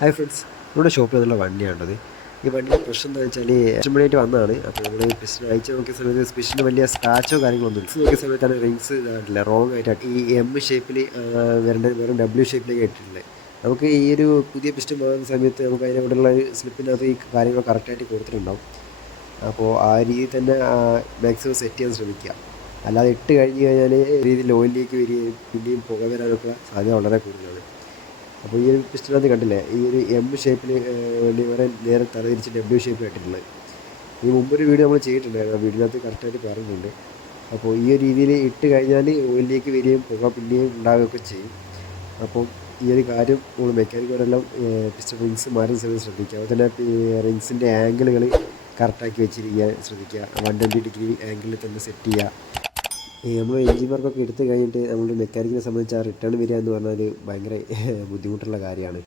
Hi friends, നമ്മുടെ ഷോപ്പിൽ നിന്നുള്ള വണ്ടിയാണത്. ഈ വണ്ടിയുടെ പ്രശ്നം എന്താ വെച്ചാൽ എസ്റ്റിമേറ്റ് വന്നതാണ്. അപ്പോൾ നമ്മൾ പിസ്റ്റൺ അയച്ചു നോക്കിയ സമയത്ത് സ്പെഷ്യൽ വലിയ സ്ക്രാച്ചോ കാര്യങ്ങളൊന്നും ഇല്ല. നോക്കിയ സമയത്താണ് റിങ്സ് ഇതായിട്ടില്ല, റോങ് ആയിട്ടാണ് ഈ എം ഷേപ്പിൽ വരേണ്ടത് വെറും ഡബ്ല്യു ഷേപ്പിലേക്ക് ഇട്ടിട്ടുള്ളത്. നമുക്ക് ഈ ഒരു പുതിയ പിസ്റ്റൺ വാങ്ങുന്ന സമയത്ത് നമുക്ക് അതിനോടുള്ള സ്ലിപ്പിനകത്ത് ഈ കാര്യങ്ങൾ കറക്റ്റായിട്ട് കൊടുത്തിട്ടുണ്ടാവും. അപ്പോൾ ആ രീതിയിൽ തന്നെ മാക്സിമം സെറ്റ് ചെയ്യാൻ ശ്രമിക്കുക. അല്ലാതെ ഇട്ട് കഴിഞ്ഞ് കഴിഞ്ഞാൽ രീതിയിൽ ഓയിലിലേക്ക് വരികയും പിന്നെയും പുക വരാനൊക്കെ സാധ്യത വളരെ കൂടുതലാണ്. അപ്പോൾ ഈ ഒരു പിസ്റ്റനകത്ത് കണ്ടില്ലേ, ഈ ഒരു എം ഷേപ്പിൽ വേണ്ടി വരെ നേരെ തലതിരിച്ച് ഡബ്ല്യു ഷേപ്പ് ആയിട്ടുള്ളത്. ഈ മുമ്പൊരു വീഡിയോ നമ്മൾ ചെയ്തിട്ടുണ്ടായിരുന്നു, ആ വീഡിയോനകത്ത് കറക്റ്റായിട്ട് പറഞ്ഞിട്ടുണ്ട്. അപ്പോൾ ഈ ഒരു രീതിയിൽ ഇട്ട് കഴിഞ്ഞാൽ ഓയിലിലേക്ക് വരികയും പുക പിന്നെയും ഉണ്ടാകുകയൊക്കെ ചെയ്യും. അപ്പം ഈ ഒരു കാര്യം നമ്മൾ മെക്കാനിക്കുകാരെല്ലാം പിസ്റ്റൺ റിങ്സ് മാറുന്ന സമയത്ത് ശ്രദ്ധിക്കുക. അതുപോലെ തന്നെ റിങ്സിൻ്റെ ആംഗിളുകൾ കറക്റ്റാക്കി വെച്ചിരിക്കാൻ ശ്രദ്ധിക്കുക. 120 ഡിഗ്രി ആംഗിളിൽ തന്നെ സെറ്റ് ചെയ്യുക. നമ്മൾ എൻജിൻ വർക്കൊക്കെ എടുത്തു കഴിഞ്ഞിട്ട് നമ്മൾ മെക്കാനിക്കിനെ സംബന്ധിച്ച് ആ റിട്ടേൺ വരിക എന്ന് പറഞ്ഞാൽ ഭയങ്കര ബുദ്ധിമുട്ടുള്ള കാര്യമാണ്.